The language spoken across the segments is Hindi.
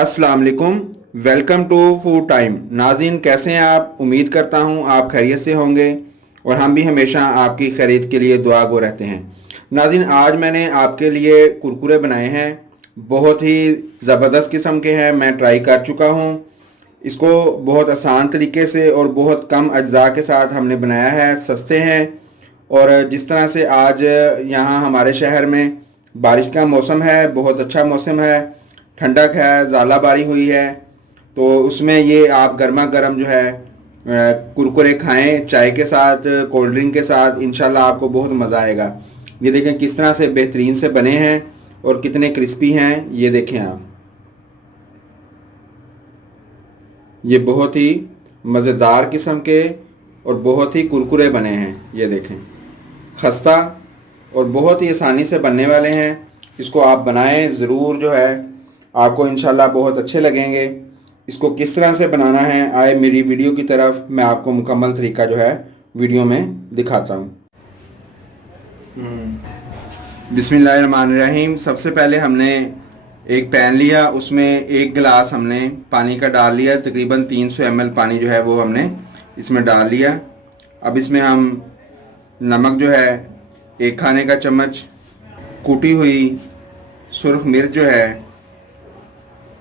अस्सलाम वालेकुम। Welcome to Food Time. नाज़रीन, कैसे हैं आप? उम्मीद करता हूं आप खैरियत से होंगे और हम भी हमेशा आपकी खैरियत के लिए दुआ गो रहते हैं। नाज़रीन, आज मैंने आपके लिए कुरकुरे बनाए हैं, बहुत ही ज़बरदस्त किस्म के हैं। मैं ट्राई कर चुका हूं इसको। बहुत आसान तरीके से और बहुत कम अज्जा के साथ हमने बनाया है, सस्ते हैं। और जिस तरह से आज यहाँ हमारे शहर में बारिश का मौसम है, बहुत अच्छा मौसम है, ठंडक है, ज़ालाबारी हुई है, तो उसमें ये आप गर्मा गर्म जो है कुरकुरे खाएं चाय के साथ, कोल्ड ड्रिंक के साथ। इंशाल्लाह आपको बहुत मज़ा आएगा। ये देखें किस तरह से बेहतरीन से बने हैं और कितने क्रिस्पी हैं। ये देखें आप, ये बहुत ही मज़ेदार किस्म के और बहुत ही कुरकुरे बने हैं। ये देखें, खस्ता और बहुत ही आसानी से बनने वाले हैं। इसको आप बनाएं ज़रूर, जो है आपको इंशाल्लाह बहुत अच्छे लगेंगे। इसको किस तरह से बनाना है, आए मेरी वीडियो की तरफ, मैं आपको मुकम्मल तरीका जो है वीडियो में दिखाता हूँ। बिस्मिल्लाहिर्रहमानिर्रहीम। सबसे पहले हमने एक पैन लिया, उसमें 1 गिलास हमने पानी का डाल लिया। तकरीबन 300 ml पानी जो है वो हमने इसमें डाल लिया। अब इसमें हम नमक जो है 1 खाने का चम्मच, कूटी हुई सुरख मिर्च जो है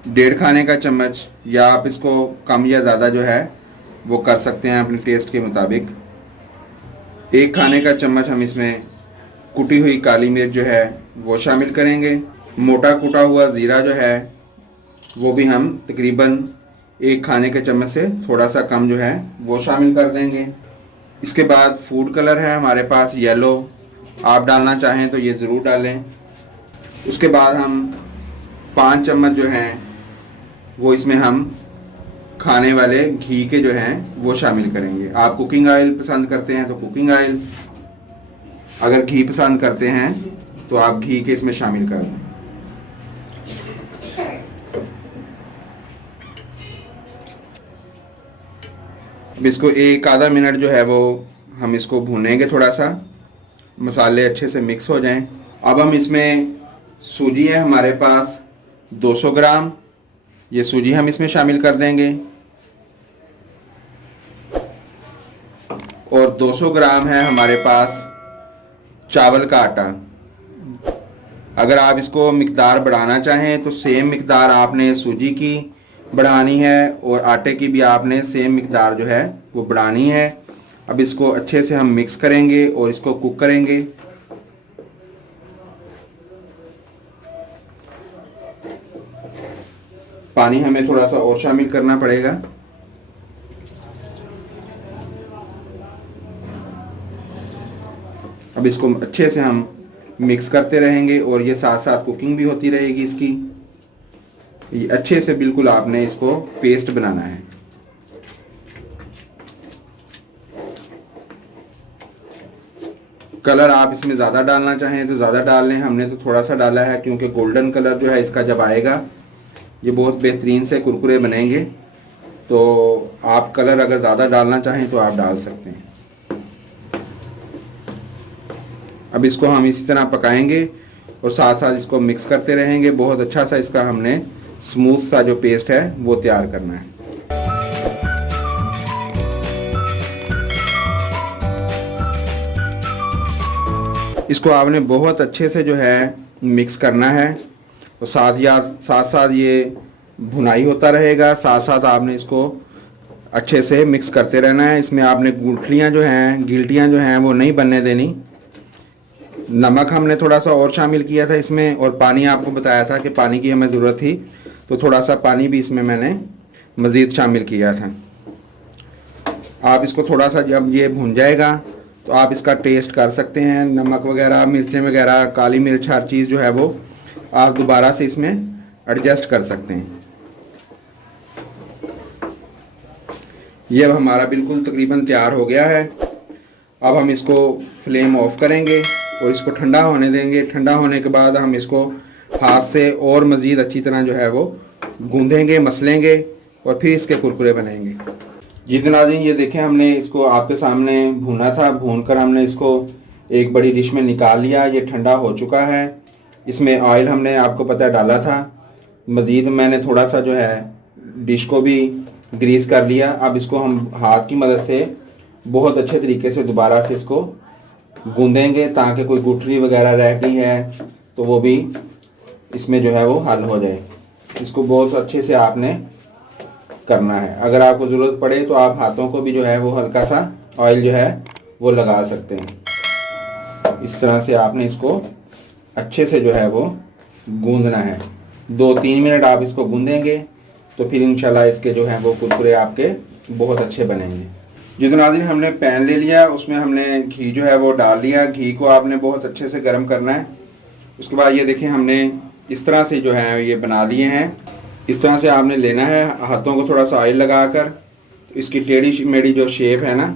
1.5 खाने का चम्मच, या आप इसको कम या ज़्यादा जो है वो कर सकते हैं अपने टेस्ट के मुताबिक। 1 खाने का चम्मच हम इसमें कुटी हुई काली मिर्च जो है वो शामिल करेंगे। मोटा कुटा हुआ ज़ीरा जो है वो भी हम तकरीबन 1 खाने के चम्मच से थोड़ा सा कम जो है वो शामिल कर देंगे। इसके बाद फूड कलर है हमारे पास येलो, आप डालना चाहें तो ये ज़रूर डालें। उसके बाद हम 5 चम्मच जो हैं वो इसमें हम खाने वाले घी के जो हैं वो शामिल करेंगे। आप कुकिंग ऑयल पसंद करते हैं तो कुकिंग ऑयल, अगर घी पसंद करते हैं तो आप घी के इसमें शामिल कर दें। अब इसको 1 आधा मिनट जो है वो हम इसको भूनेंगे, थोड़ा सा मसाले अच्छे से मिक्स हो जाएं। अब हम इसमें सूजी है हमारे पास 200 ग्राम, ये सूजी हम इसमें शामिल कर देंगे। और 200 ग्राम है हमारे पास चावल का आटा। अगर आप इसको मिकदार बढ़ाना चाहें तो सेम मिकदार आपने सूजी की बढ़ानी है और आटे की भी आपने सेम मिकदार जो है वो बढ़ानी है। अब इसको अच्छे से हम मिक्स करेंगे और इसको कुक करेंगे। पानी हमें थोड़ा सा और शामिल करना पड़ेगा। अब इसको अच्छे से हम मिक्स करते रहेंगे और ये साथ साथ कुकिंग भी होती रहेगी इसकी। ये अच्छे से बिल्कुल आपने इसको पेस्ट बनाना है। कलर आप इसमें ज़्यादा डालना चाहें तो ज़्यादा डाल लें, हमने तो थोड़ा सा डाला है क्योंकि गोल्डन कलर जो है इसका जब आएगा ये बहुत बेहतरीन से कुरकुरे बनेंगे। तो आप कलर अगर ज़्यादा डालना चाहें तो आप डाल सकते हैं। अब इसको हम इसी तरह पकाएंगे और साथ साथ इसको मिक्स करते रहेंगे। बहुत अच्छा सा इसका हमने स्मूथ सा जो पेस्ट है वो तैयार करना है। इसको आपने बहुत अच्छे से जो है मिक्स करना है और साथ साथ ये भुनाई होता रहेगा। साथ साथ आपने इसको अच्छे से मिक्स करते रहना है। इसमें आपने गिल्टियाँ जो हैं वो नहीं बनने देनी। नमक हमने थोड़ा सा और शामिल किया था इसमें, और पानी आपको बताया था कि पानी की हमें ज़रूरत थी, तो थोड़ा सा पानी भी इसमें मैंने मज़ीद शामिल किया था। आप इसको थोड़ा सा जब ये भुन जाएगा तो आप इसका टेस्ट कर सकते हैं। नमक वगैरह, मिर्चें वगैरह, काली मिर्च, हर चीज़ जो है वो आप दोबारा से इसमें एडजस्ट कर सकते हैं। ये अब हमारा बिल्कुल तकरीबन तैयार हो गया है। अब हम इसको फ्लेम ऑफ करेंगे और इसको ठंडा होने देंगे। ठंडा होने के बाद हम इसको हाथ से और मज़ीद अच्छी तरह जो है वो गूंदेंगे, मसलेंगे और फिर इसके कुरकुरे बनाएंगे। जी नाज़रीन, ये देखें हमने इसको आपके सामने भूना था। भून कर हमने इसको एक बड़ी डिश में निकाल लिया। ये ठंडा हो चुका है। इसमें ऑयल हमने आपको पता है डाला था। मज़ीद मैंने थोड़ा सा जो है डिश को भी ग्रीस कर लिया। अब इसको हम हाथ की मदद से बहुत अच्छे तरीके से दोबारा से इसको गूंदेंगे ताकि कोई गुठली वगैरह रह गई है तो वो भी इसमें जो है वो हल हो जाए। इसको बहुत अच्छे से आपने करना है। अगर आपको ज़रूरत पड़े तो आप हाथों को भी जो है वो हल्का सा ऑयल जो है वो लगा सकते हैं। इस तरह से आपने इसको अच्छे से जो है वो गूंदना है। 2-3 मिनट आप इसको गूंदेंगे तो फिर इंशाल्लाह इसके जो हैं वो कुरकुरे आपके बहुत अच्छे बनेंगे। जी तो नाज़रीन, हमने पैन ले लिया, उसमें हमने घी जो है वो डाल लिया। घी को आपने बहुत अच्छे से गर्म करना है। उसके बाद ये देखें हमने इस तरह से जो है ये बना लिए हैं। इस तरह से आपने लेना है, हाथों को थोड़ा सा ऑयल लगाकर इसकी टेढ़ी मेढ़ी जो शेप है ना,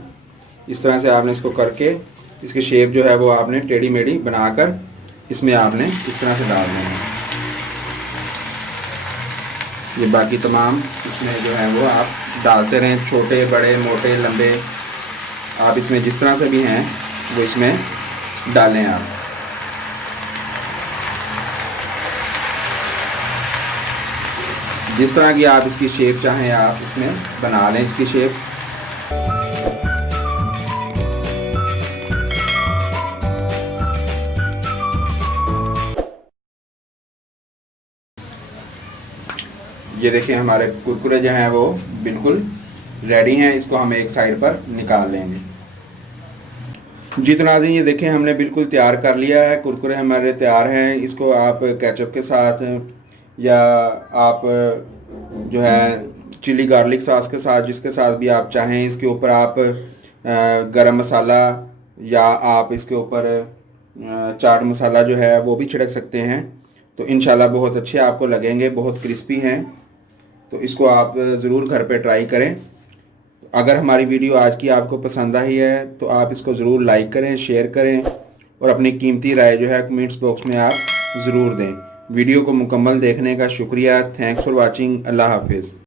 इस तरह से आपने इसको करके इसकी शेप जो है वो आपने टेढ़ी मेढ़ी बनाकर इसमें आपने इस तरह से डाल देना है। ये बाकी तमाम इसमें जो है वो आप डालते रहें, छोटे बड़े मोटे लंबे, आप इसमें जिस तरह से भी हैं वो इसमें डालें आप। जिस तरह की आप इसकी शेप चाहें आप इसमें बना लें इसकी शेप। ये देखिए हमारे कुरकुरे जो हैं वो बिल्कुल रेडी हैं। इसको हम एक साइड पर निकाल लेंगे। जी तो नाज़रीन, ये देखें हमने बिल्कुल तैयार कर लिया है, कुरकुरे हमारे तैयार हैं। इसको आप केचप के साथ या आप जो है चिली गार्लिक सॉस के साथ, जिसके साथ भी आप चाहें, इसके ऊपर आप गरम मसाला या आप इसके ऊपर चाट मसाला जो है वो भी छिड़क सकते हैं। तो इंशाल्लाह बहुत अच्छे आपको लगेंगे, बहुत क्रिस्पी हैं। तो इसको आप ज़रूर घर पे ट्राई करें। अगर हमारी वीडियो आज की आपको पसंद आई है तो आप इसको ज़रूर लाइक करें, शेयर करें और अपनी कीमती राय जो है कमेंट्स बॉक्स में आप ज़रूर दें। वीडियो को मुकम्मल देखने का शुक्रिया। Thanks for watching. अल्लाह हाफिज़।